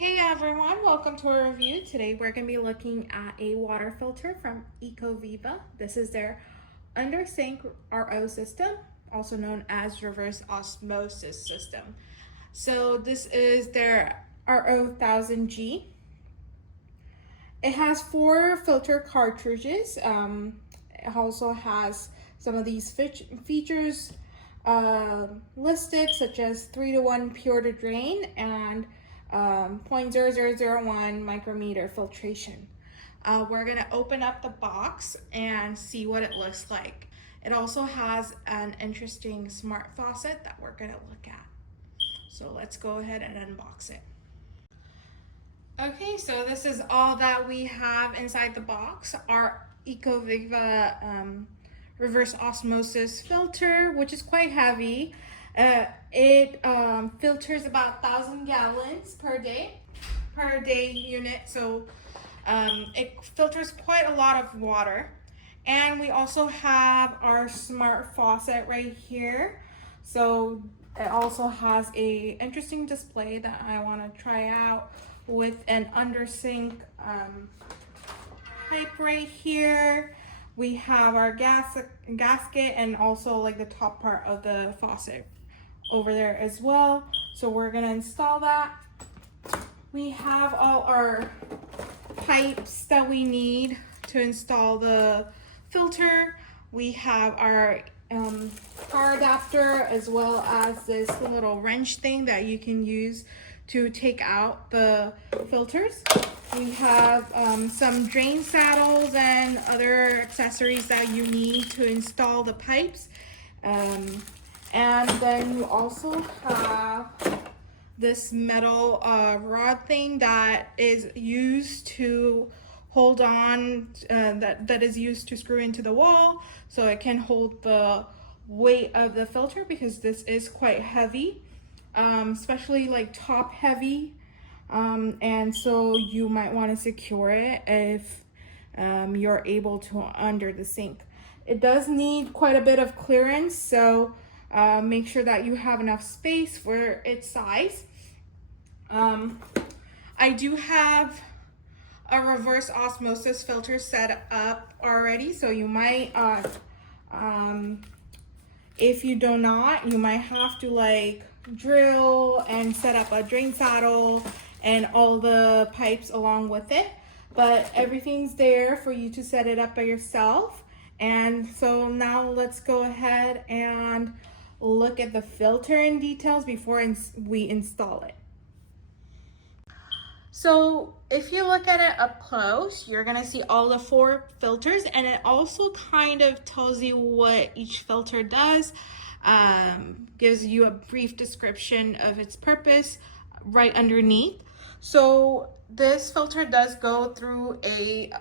Hey everyone, welcome to our review. Today we're going to be looking at a water filter from Ecoviva. This is their UnderSink RO system, also known as reverse osmosis system. So this is their RO 1000G. It has 4 filter cartridges. It also has some of these features listed, such as 3:1 pure to drain and 0.0001 micrometer filtration. We're gonna open up the box and see what it looks like. It also has an interesting smart faucet that we're gonna look at. So let's go ahead and unbox it. Okay, so this is all that we have inside the box. Our Ecoviva reverse osmosis filter, which is quite heavy. It filters about 1,000 gallons per day unit. So it filters quite a lot of water. And we also have our smart faucet right here. So it also has a interesting display that I want to try out with an UnderSink pipe right here. We have our gasket and also like the top part of the faucet over there as well. So we're gonna install that. We have all our pipes that we need to install the filter. We have our car adapter, as well as this little wrench thing that you can use to take out the filters. We have some drain saddles and other accessories that you need to install the pipes. And then you also have this metal rod thing that is used to hold on, that is used to screw into the wall, so it can hold the weight of the filter, because this is quite heavy, especially like top heavy. And so you might want to secure it if you're able to under the sink. It does need quite a bit of clearance, so make sure that you have enough space for its size. I do have a reverse osmosis filter set up already, so you might, if you do not, you might have to like drill and set up a drain saddle and all the pipes along with it, but everything's there for you to set it up by yourself. And so now let's go ahead and look at the filter in details before we install it. So if you look at it up close, you're gonna see all the 4 filters, and it also kind of tells you what each filter does, gives you a brief description of its purpose right underneath. So this filter does go through a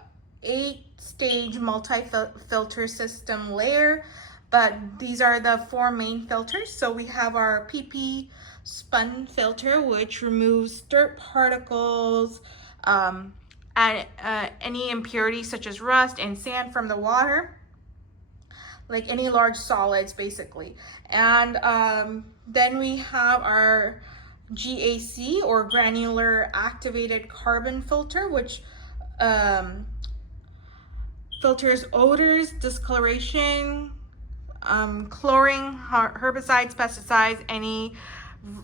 8-stage multi-filter system layer, but these are the 4 main filters. So we have our PP spun filter, which removes dirt particles, and any impurities such as rust and sand from the water, like any large solids basically. And then we have our GAC, or granular activated carbon filter, which filters odors, discoloration, chlorine, herbicides, pesticides, any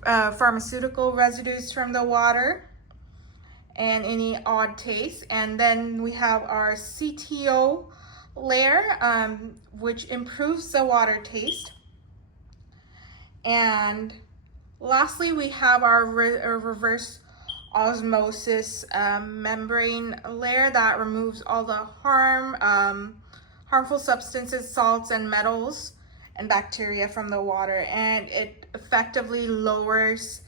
pharmaceutical residues from the water, and any odd taste. And then we have our CTO layer, which improves the water taste. And lastly, we have our reverse osmosis membrane layer that removes all the harmful substances, salts and metals and bacteria from the water, and it effectively lowers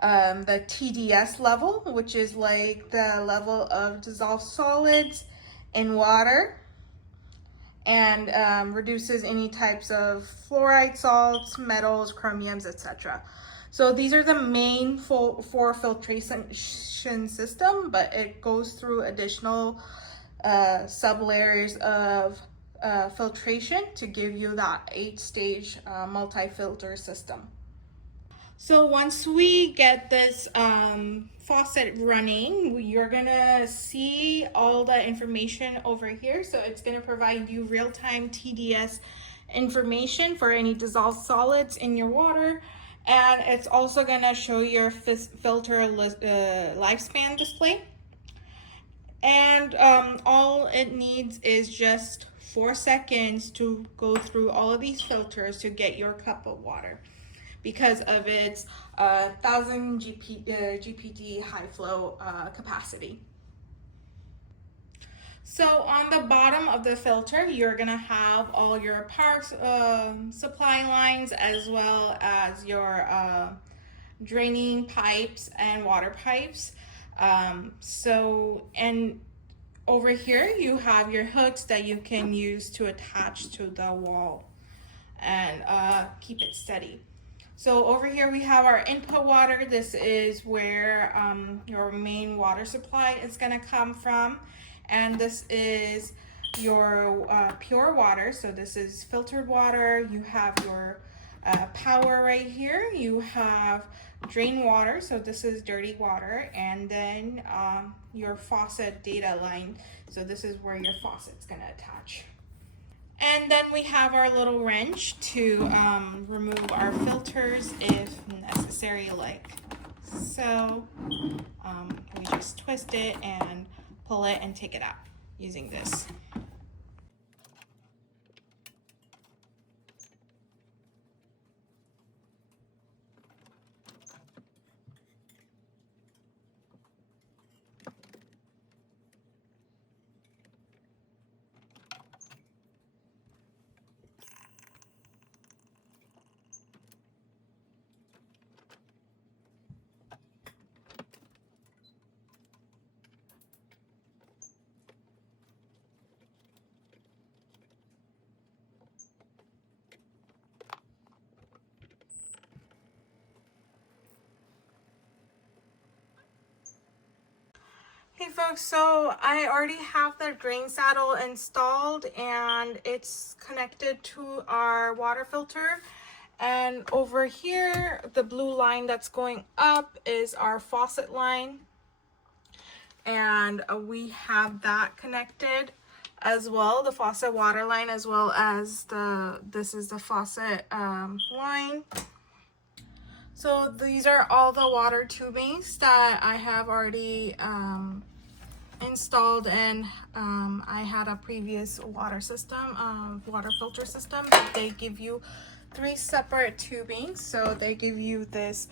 the TDS level, which is like the level of dissolved solids in water, and reduces any types of fluoride, salts, metals, chromiums, etc. So these are the main 4 filtration system, but it goes through additional sub layers of filtration to give you that 8-stage multi-filter system. So once we get this faucet running, you're gonna see all the information over here. So it's gonna provide you real-time TDS information for any dissolved solids in your water. And it's also gonna show your filter lifespan display. And all it needs is just 4 seconds to go through all of these filters to get your cup of water because of its 1000 GPD high flow capacity. So on the bottom of the filter, you're gonna have all your power supply lines as well as your draining pipes and water pipes. And over here you have your hooks that you can use to attach to the wall and keep it steady. So over here we have our input water. This is where your main water supply is gonna come from. And this is your pure water. So this is filtered water. You have your power right here. You have drain water. So this is dirty water. And then your faucet data line. So this is where your faucet's gonna attach. And then we have our little wrench to remove our filters if necessary, like so. We just twist it and pull it and take it out using this. Hey folks, so I already have the drain saddle installed and it's connected to our water filter. And over here, the blue line that's going up is our faucet line. And we have that connected as well, the faucet water line, as well as this is the faucet line. So these are all the water tubings that I have already installed, and I had a previous water system, water filter system. They give you 3 separate tubings. So they give you this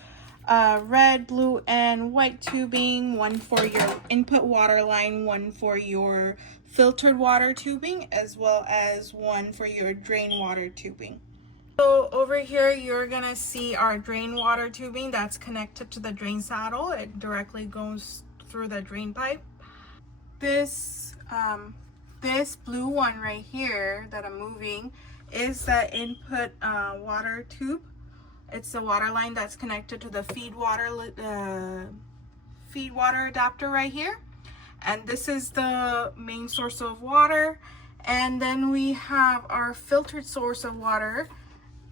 red, blue, and white tubing, one for your input water line, one for your filtered water tubing, as well as one for your drain water tubing. So over here, you're gonna see our drain water tubing that's connected to the drain saddle. It directly goes through the drain pipe. This blue one right here that I'm moving is the input water tube. It's the water line that's connected to the feed water adapter right here. And this is the main source of water. And then we have our filtered source of water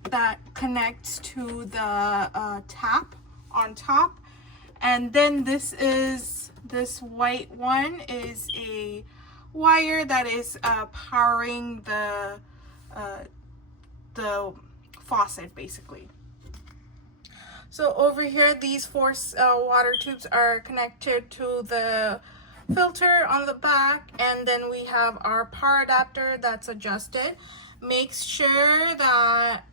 that connects to the tap on top. And then this white one is a wire that is powering the faucet basically. So over here, these 4 water tubes are connected to the filter on the back, and then we have our power adapter that's adjusted. Make sure that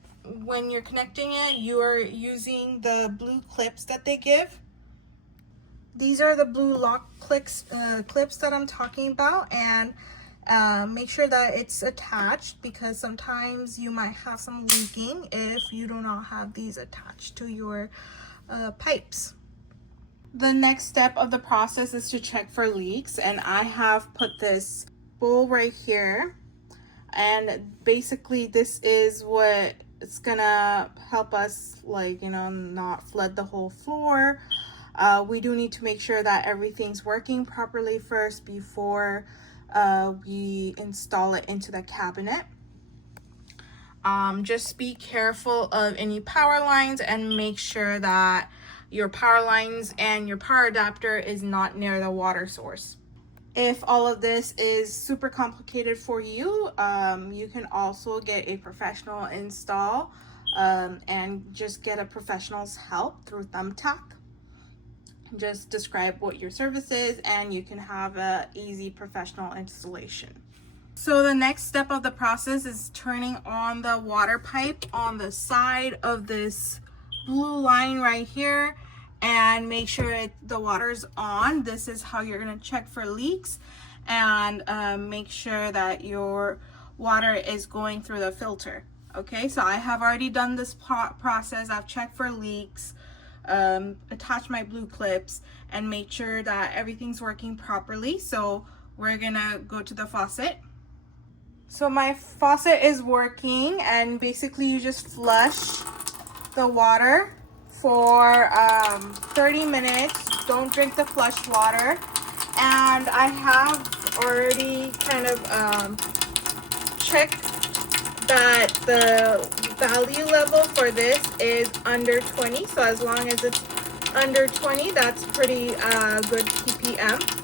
when you're connecting it, you are using the blue clips that they give. These are the blue lock clips that I'm talking about, and make sure that it's attached because sometimes you might have some leaking if you do not have these attached to your pipes. The next step of the process is to check for leaks, and I have put this bowl right here, and basically this is what it's gonna help us, like, you know, not flood the whole floor. We do need to make sure that everything's working properly first before we install it into the cabinet. Just be careful of any power lines and make sure that your power lines and your power adapter is not near the water source. If all of this is super complicated for you, you can also get a professional install and just get a professional's help through Thumbtack. Just describe what your service is and you can have an easy professional installation. So the next step of the process is turning on the water pipe on the side of this blue line right here and make sure the water is on. This is how you're going to check for leaks and make sure that your water is going through the filter. Okay, so I have already done this process. I've checked for leaks, attached my blue clips, and made sure that everything's working properly. So we're gonna go to the faucet. So my faucet is working, and basically you just flush the water for 30 minutes. Don't drink the flushed water. And I have already kind of checked that the value level for this is under 20. So as long as it's under 20, that's pretty good ppm.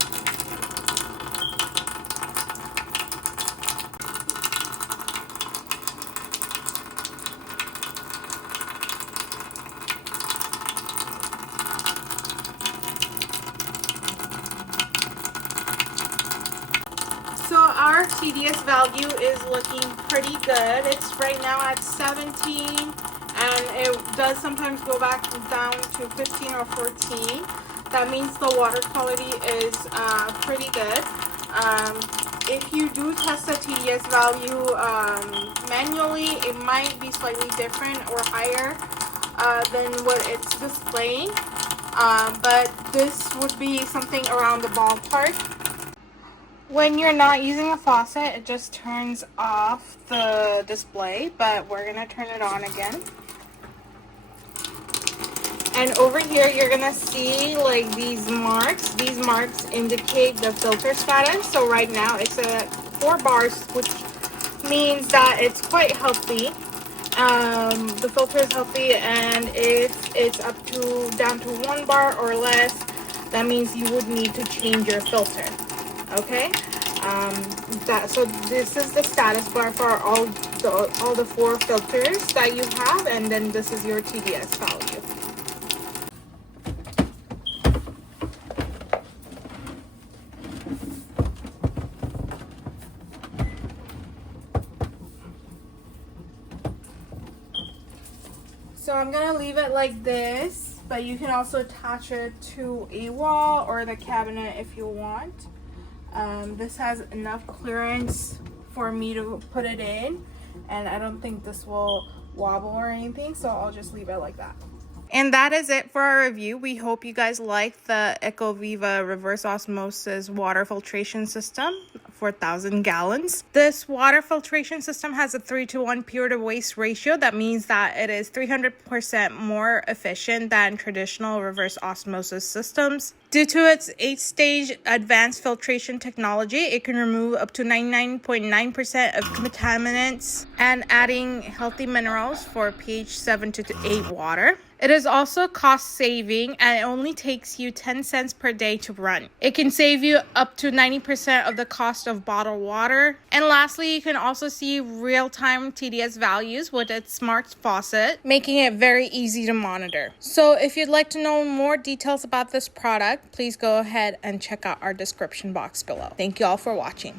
So our TDS value is looking pretty good. It's right now at 17, and it does sometimes go back down to 15 or 14. That means the water quality is pretty good. If you do test the TDS value manually, it might be slightly different or higher than what it's displaying, but this would be something around the ballpark. When you're not using a faucet, it just turns off the display, but we're gonna turn it on again. And over here, you're gonna see like these marks. These marks indicate the filter status. So right now it's at 4 bars, which means that it's quite healthy. The filter is healthy, and if it's up to down to 1 bar or less, that means you would need to change your filter. Okay, so this is the status bar for all the 4 filters that you have, and then this is your TDS value. So I'm gonna leave it like this, but you can also attach it to a wall or the cabinet if you want. This has enough clearance for me to put it in, and I don't think this will wobble or anything, so I'll just leave it like that. And that is it for our review. We hope you guys like the Ecoviva reverse osmosis water filtration system for 1,000 gallons. This water filtration system has a 3-to-1 pure to waste ratio. That means that it is 300% more efficient than traditional reverse osmosis systems. Due to its 8-stage advanced filtration technology, it can remove up to 99.9% of contaminants and adding healthy minerals for pH 7 to 8 water. It is also cost saving, and it only takes you 10 cents per day to run. It can save you up to 90% of the cost of bottled water. And lastly, you can also see real-time TDS values with its smart faucet, making it very easy to monitor. So if you'd like to know more details about this product, please go ahead and check out our description box below. Thank you all for watching.